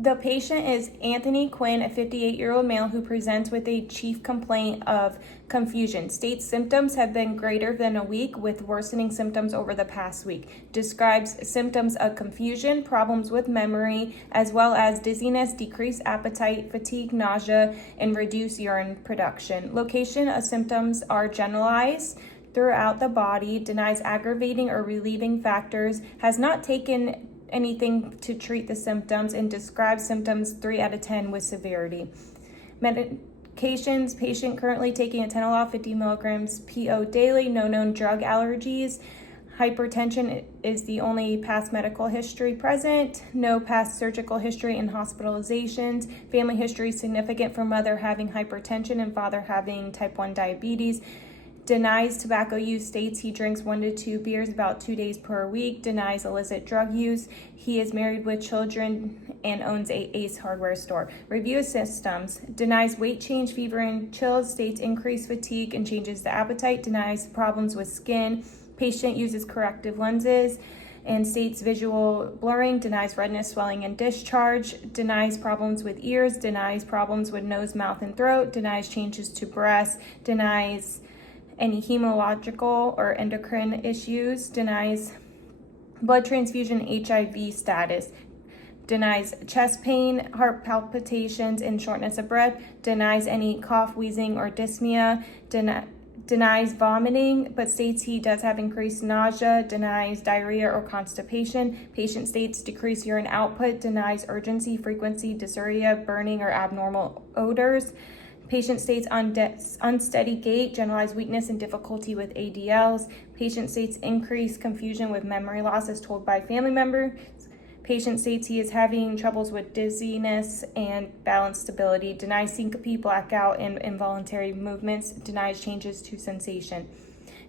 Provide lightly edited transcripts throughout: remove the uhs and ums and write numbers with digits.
The patient is Anthony Quinn, a 58-year-old male who presents with a chief complaint of confusion. States symptoms have been greater than a week with worsening symptoms over the past week. Describes symptoms of confusion, problems with memory, as well as dizziness, decreased appetite, fatigue, nausea, and reduced urine production. Location of symptoms are generalized throughout the body, denies aggravating or relieving factors, has not taken anything to treat the symptoms, and describes symptoms 3 out of 10 with severity. Medications: patient currently taking atenolol 50 milligrams PO daily, no known drug allergies. Hypertension is the only past medical history present, no past surgical history and hospitalizations. Family history significant for mother having hypertension and father having type 1 diabetes. Denies tobacco use, states he drinks 1 to 2 beers about 2 days per week. Denies illicit drug use. He is married with children and owns a Ace hardware store. Review of symptoms: denies weight change, fever and chills, states increased fatigue and changes the appetite. Denies problems with skin. Patient uses corrective lenses and states visual blurring. Denies redness, swelling, and discharge. Denies problems with ears. Denies problems with nose, mouth, and throat. Denies changes to breast. Denies any hematological or endocrine issues. Denies blood transfusion, HIV status. Denies chest pain, heart palpitations, and shortness of breath. Denies any cough, wheezing, or dyspnea. Denies vomiting, but states he does have increased nausea. Denies diarrhea or constipation. Patient states decreased urine output. Denies urgency, frequency, dysuria, burning, or abnormal odors. Patient states unsteady gait, generalized weakness, and difficulty with ADLs. Patient states increased confusion with memory loss as told by family members. Patient states he is having troubles with dizziness and balance stability. Denies syncope, blackout, and involuntary movements. Denies changes to sensation.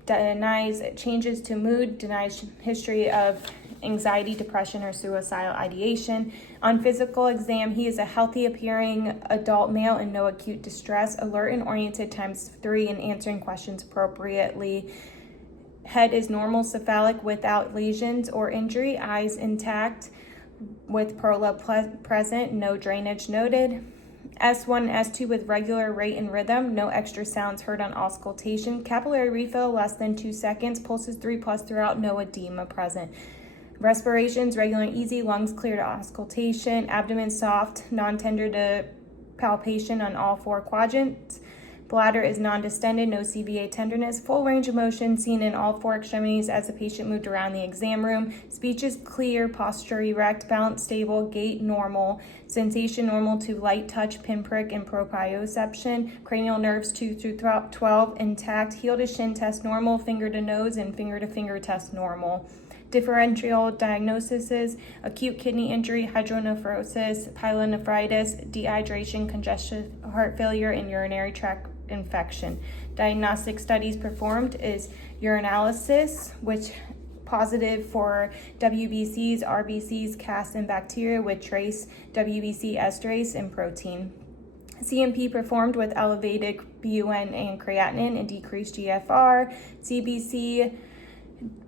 Denies changes to mood. Denies history of anxiety, depression, or suicidal ideation. On physical exam, he is a healthy appearing adult male in no acute distress, alert and oriented ×3 and answering questions appropriately. Head is normal cephalic without lesions or injury. Eyes intact with prolapse present, no drainage noted. S1 and S2 with regular rate and rhythm, no extra sounds heard on auscultation. Capillary refill less than 2 seconds, pulses 3+ throughout, no edema present. Respirations regular and easy, lungs clear to auscultation, abdomen soft, non-tender to palpation on all 4 quadrants. Bladder is non-distended, no CVA tenderness, full range of motion seen in all 4 extremities as the patient moved around the exam room. Speech is clear, posture erect, balance stable, gait normal, sensation normal to light touch, pinprick, and proprioception. Cranial nerves 2 through 12 intact, heel to shin test normal, finger to nose, and finger to finger test normal. Differential diagnoses: acute kidney injury, hydronephrosis, pyelonephritis, dehydration, congestive heart failure, and urinary tract infection. Diagnostic studies performed is urinalysis, which positive for WBCs, RBCs, CAS, and bacteria with trace WBC esterase and protein. CMP performed with elevated BUN and creatinine and decreased GFR. CBC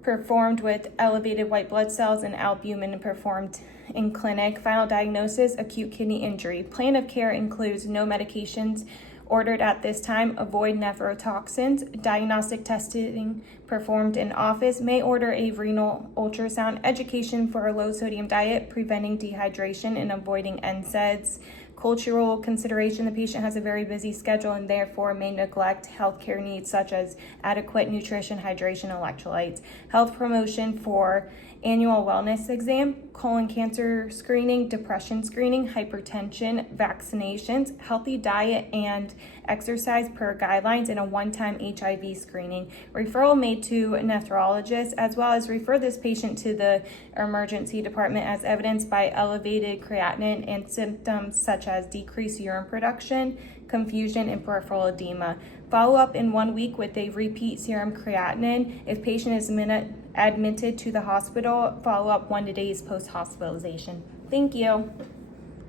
performed with elevated white blood cells and albumin performed in clinic. Final diagnosis: acute kidney injury. Plan of care includes no medications ordered at this time, avoid nephrotoxins. Diagnostic testing performed in office, may order a renal ultrasound. Education for a low sodium diet, preventing dehydration and avoiding NSAIDs. Cultural consideration: the patient has a very busy schedule and therefore may neglect healthcare needs such as adequate nutrition, hydration, electrolytes. Health promotion for annual wellness exam, colon cancer screening, depression screening, hypertension, vaccinations, healthy diet and exercise per guidelines, and a one-time HIV screening. Referral made to a nephrologist, as well as refer this patient to the emergency department as evidenced by elevated creatinine and symptoms such as decreased urine production, confusion, and peripheral edema. Follow up in 1 week with a repeat serum creatinine. If patient is admitted to the hospital, follow up 1 to 2 days post-hospitalization. Thank you.